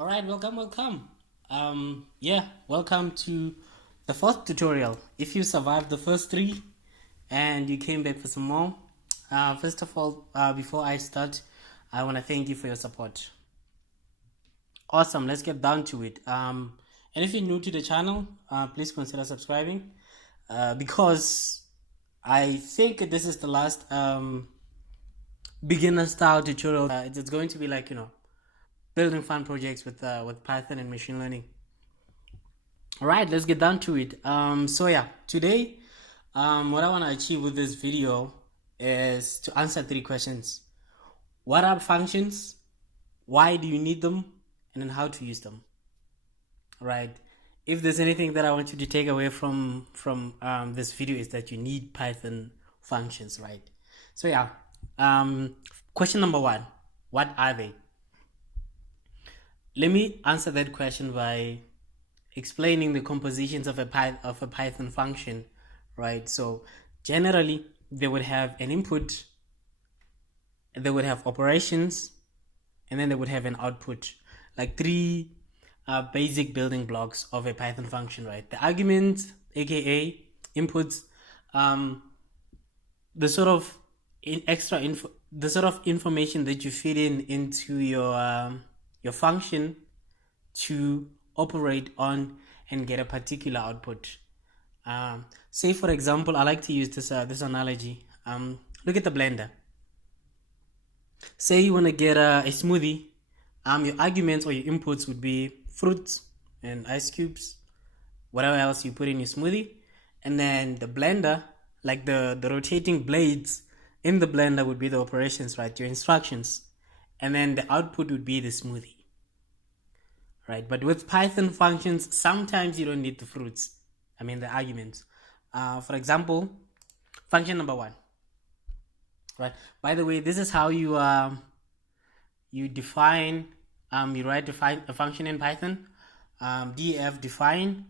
All right, welcome. Welcome to the fourth tutorial. If you survived the first three and you came back for some more, first of all, before I start, I want to thank you for your support. Awesome, let's get down to it. And if you're new to the channel, please consider subscribing because I think this is the last beginner style tutorial. It's going to be like, building fun projects with Python and machine learning. All right, let's get down to it. Today, what I want to achieve with this video is to answer three questions. What are functions? Why do you need them? And then how to use them. All right. If there's anything that I want you to take away from this video is that you need Python functions, right? Question number one, what are they? Let me answer that question by explaining the compositions of a Python function, right? So generally, they would have an input, they would have operations, and then they would have an output, like three basic building blocks of a Python function, right? The argument, aka inputs, the sort of information that you feed into your function to operate on and get a particular output. Say for example, I like to use this analogy. Look at the blender. Say you want to get a smoothie. Your arguments or your inputs would be fruits and ice cubes, whatever else you put in your smoothie, and then the blender, like the rotating blades in the blender, would be the operations, right? Your instructions. And then the output would be the smoothie, right? But with Python functions, sometimes you don't need the fruits. The arguments. For example, function number one, right? By the way, this is how you define, you write a function in Python. def define,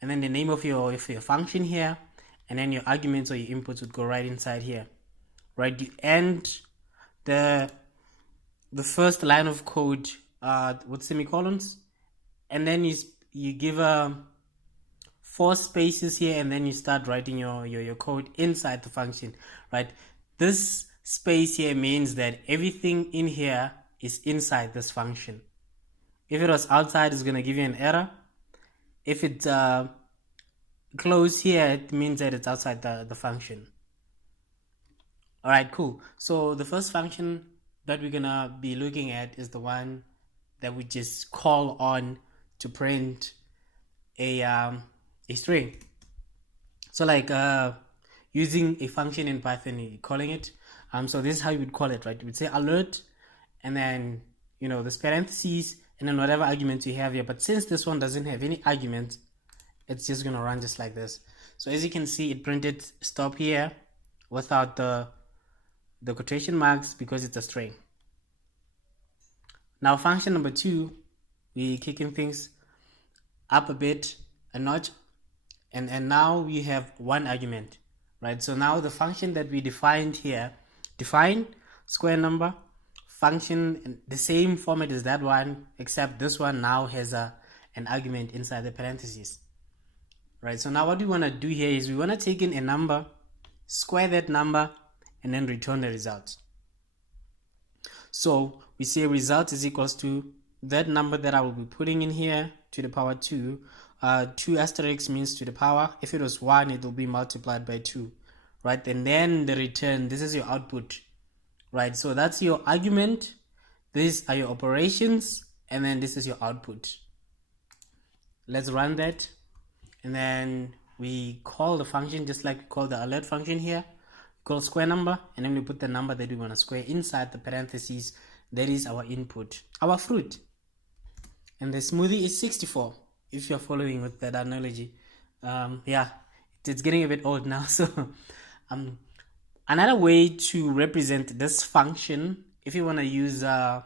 and then the name of your function here, and then your arguments or your inputs would go right inside here, right? You end the first line of code with semicolons, and then you give 4 spaces here, and then you start writing your code inside the function, right? This space here means that everything in here is inside this function. If it was outside, it's going to give you an error. If it's closed here, it means that it's outside the function. All right, cool. So the first function that we're gonna be looking at is the one that we just call on to print a string. So like using a function in Python, you're calling it. So this is how you would call it, right? You would say alert, and then this parentheses, and then whatever arguments you have here. But since this one doesn't have any arguments, it's just gonna run just like this. So as you can see, it printed stop here without the quotation marks because it's a string. Now function number two, we're kicking things up a notch, and now we have one argument, right? So now the function that we defined here, define square number function in the same format as that one, except this one now has an argument inside the parentheses, right? So now what we want to do here is we want to take in a number, square that number, and then return the result. So we say result is equals to that number that I will be putting in here to the power 2. 2 asterisk means to the power. If it was 1, it will be multiplied by 2, right? And then the return, this is your output, right? So that's your argument, these are your operations, and then this is your output. Let's run that, and then we call the function just like we call the alert function here. Call square number, and then we put the number that we want to square inside the parentheses. That is our input, our fruit. And the smoothie is 64, if you're following with that analogy. It's getting a bit old now. So another way to represent this function, if you want to use if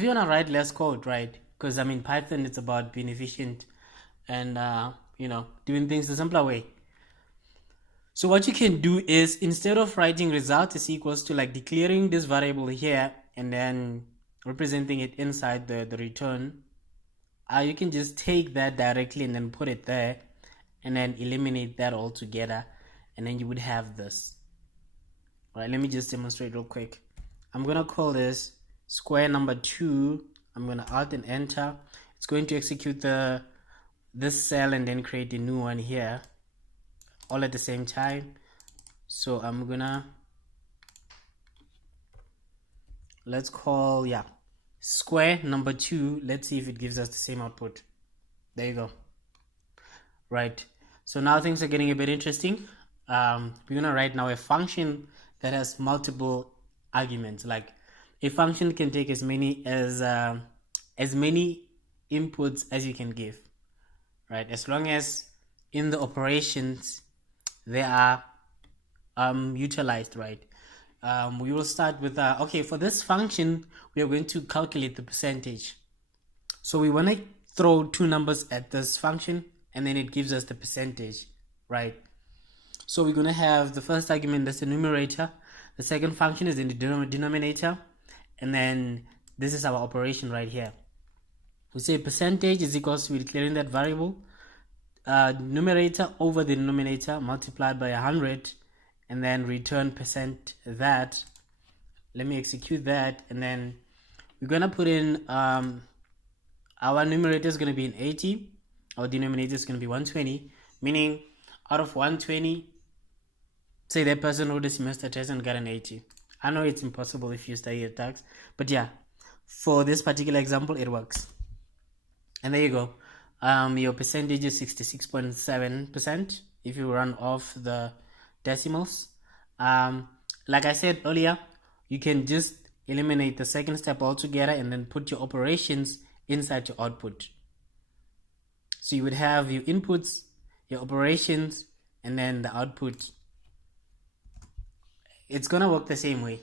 you want to write less code, right? Because Python, it's about being efficient and doing things the simpler way. So what you can do is, instead of writing result is equals to like declaring this variable here and then representing it inside the return, you can just take that directly and then put it there and then eliminate that altogether, and then you would have this. All right, let me just demonstrate real quick. I'm gonna call this square number 2. I'm gonna alt and enter. It's going to execute this cell and then create a new one here all at the same time. So I'm gonna, let's call, yeah, square number 2. Let's see if it gives us the same output. There you go. Right, so now things are getting a bit interesting. We're gonna write now a function that has multiple arguments. Like a function can take as many inputs as you can give, right? As long as in the operations they are utilized, right? We will start with okay, for this function we are going to calculate the percentage. So we want to throw two numbers at this function and then it gives us the percentage, right? So we're going to have the first argument, that's the numerator. The second function is in the denominator. And then this is our operation right here. We say percentage is equals to, declaring that variable, numerator over the denominator multiplied by 100, and then return percent that. Let me execute that, and then we're going to put in our numerator is going to be in 80, our denominator is going to be 120, meaning out of 120, say that person wrote the semester test and got an 80. I know it's impossible if you study at tax, but yeah, for this particular example, it works. And there you go. Your percentage is 66.7% if you run off the decimals. Like I said earlier, you can just eliminate the second step altogether and then put your operations inside your output. So you would have your inputs, your operations, and then the output. It's gonna work the same way.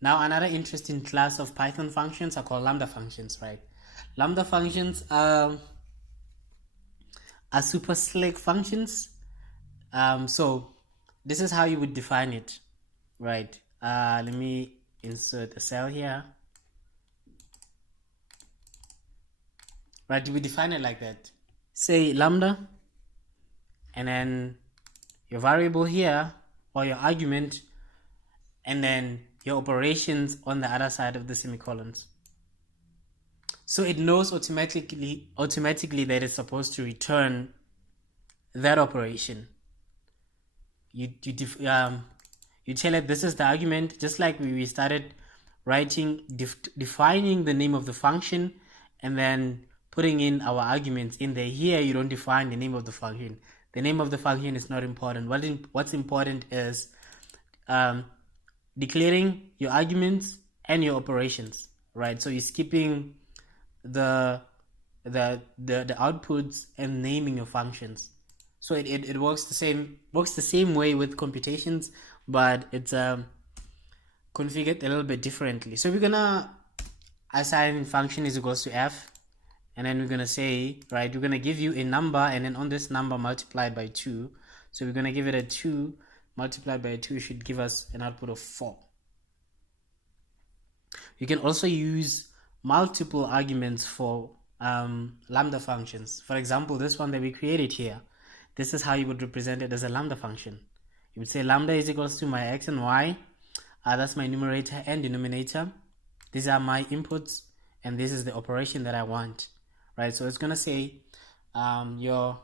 Now, another interesting class of Python functions are called Lambda functions, right? Lambda functions are super slick functions. So this is how you would define it, right? Let me insert a cell here. Right, we define it like that. Say lambda, and then your variable here, or your argument, and then your operations on the other side of the semicolons. So it knows automatically that it's supposed to return that operation. You tell it this is the argument, just like we started writing, defining the name of the function, and then putting in our arguments in there. Here you don't define the name of the function. The name of the function is not important. What's important is declaring your arguments and your operations, right? So you're skipping the outputs and naming your functions. So it works the same way with computations, but it's configured a little bit differently. So we're gonna assign function is equals to f, and then we're gonna say, right, we're gonna give you a number, and then on this number multiplied by 2. So we're gonna give it a 2 multiplied by 2 should give us an output of 4. You can also use multiple arguments for lambda functions. For example, this one that we created here, this is how you would represent it as a lambda function. You would say lambda is equals to my x and y. That's my numerator and denominator. These are my inputs, and this is the operation that I want, right? So it's going to say your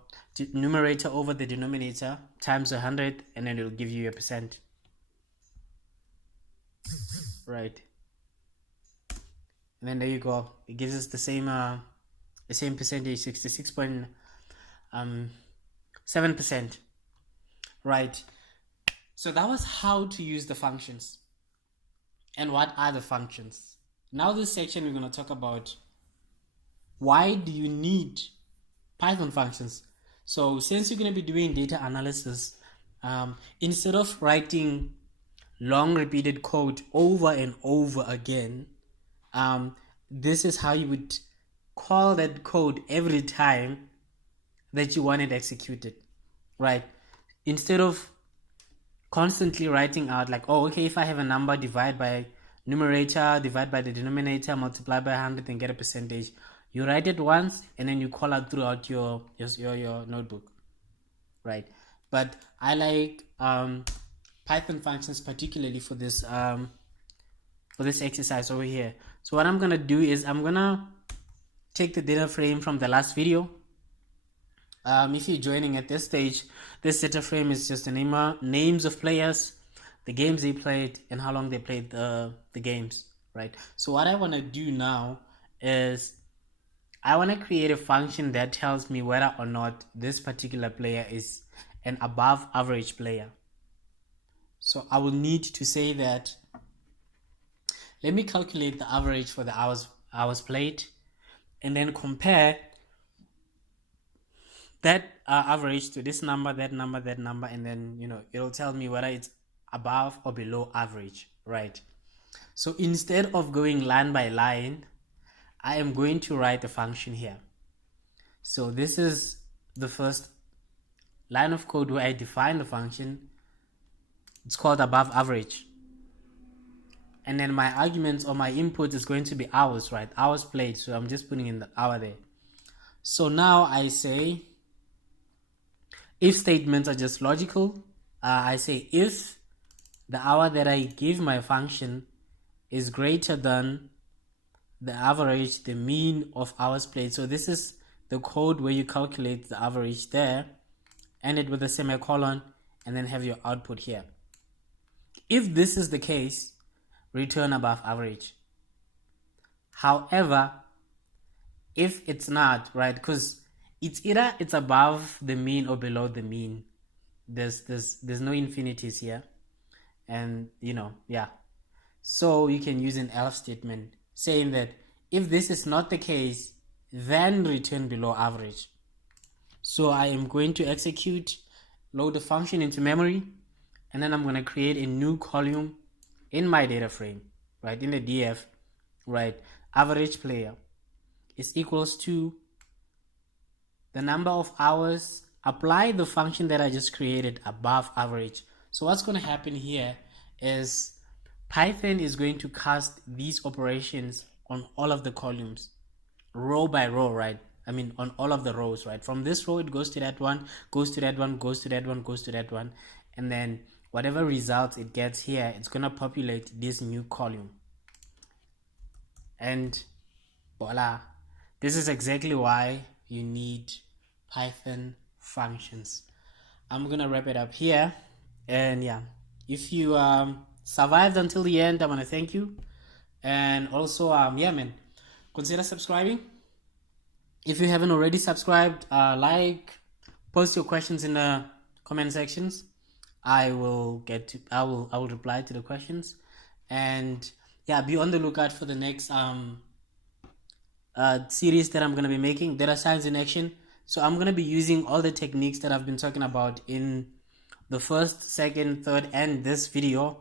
numerator over the denominator times 100, and then it'll give you a percent, right? And then there you go. It gives us the same percentage, 66.7%, right? So that was how to use the functions. And what are the functions? Now this section we're going to talk about why do you need Python functions. So since you're going to be doing data analysis, instead of writing long repeated code over and over again, this is how you would call that code every time that you want it executed, right? Instead of constantly writing out like, oh, okay, if I have a number, divide by numerator, divide by the denominator, multiply by 100, and get a percentage. You write it once, and then you call out throughout your notebook, right? But I like Python functions particularly for this exercise over here. So what I'm gonna do is I'm gonna take the data frame from the last video. If you're joining at this stage, this data frame is just the names of players, the games they played, and how long they played the games, right? So what I want to do now is I want to create a function that tells me whether or not this particular player is an above average player. So I will need to say that, let me calculate the average for the hours played, and then compare that average to this number, that number, that number, and then it'll tell me whether it's above or below average, right? So instead of going line by line, I am going to write a function here. So this is the first line of code where I define the function. It's called above average, and then my arguments or my input is going to be hours, right? Hours played. So I'm just putting in the hour there. So now I say, if statements are just logical, I say if the hour that I give my function is greater than the average, the mean of hours played. So this is the code where you calculate the average there, end it with a semicolon, and then have your output here. If this is the case, return above average. However, if it's not, right, because it's either it's above the mean or below the mean. There's no infinities here, and yeah. So you can use an else statement saying that if this is not the case, then return below average. So I am going to execute, load the function into memory, and then I'm going to create a new column in my data frame, right, in the df, right? Average player is equals to the number of hours, apply the function that I just created above average. So what's going to happen here is Python is going to cast these operations on all of the columns, row by row, right? I mean, on all of the rows, right? From this row, it goes to that one, goes to that one, goes to that one, goes to that one. And then whatever results it gets here, it's going to populate this new column. And voila. This is exactly why you need Python functions. I'm going to wrap it up here. And yeah, if you survived until the end, I want to thank you. And also, yeah, man, consider subscribing. If you haven't already subscribed, post your questions in the comment sections. I will reply to the questions. And yeah, be on the lookout for the next series that I'm going to be making, Data Science in Action. So I'm going to be using all the techniques that I've been talking about in the first, second, third, and this video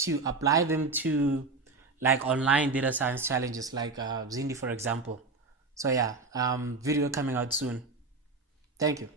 to apply them to like online data science challenges like Zindi, for example. So yeah, video coming out soon. Thank you.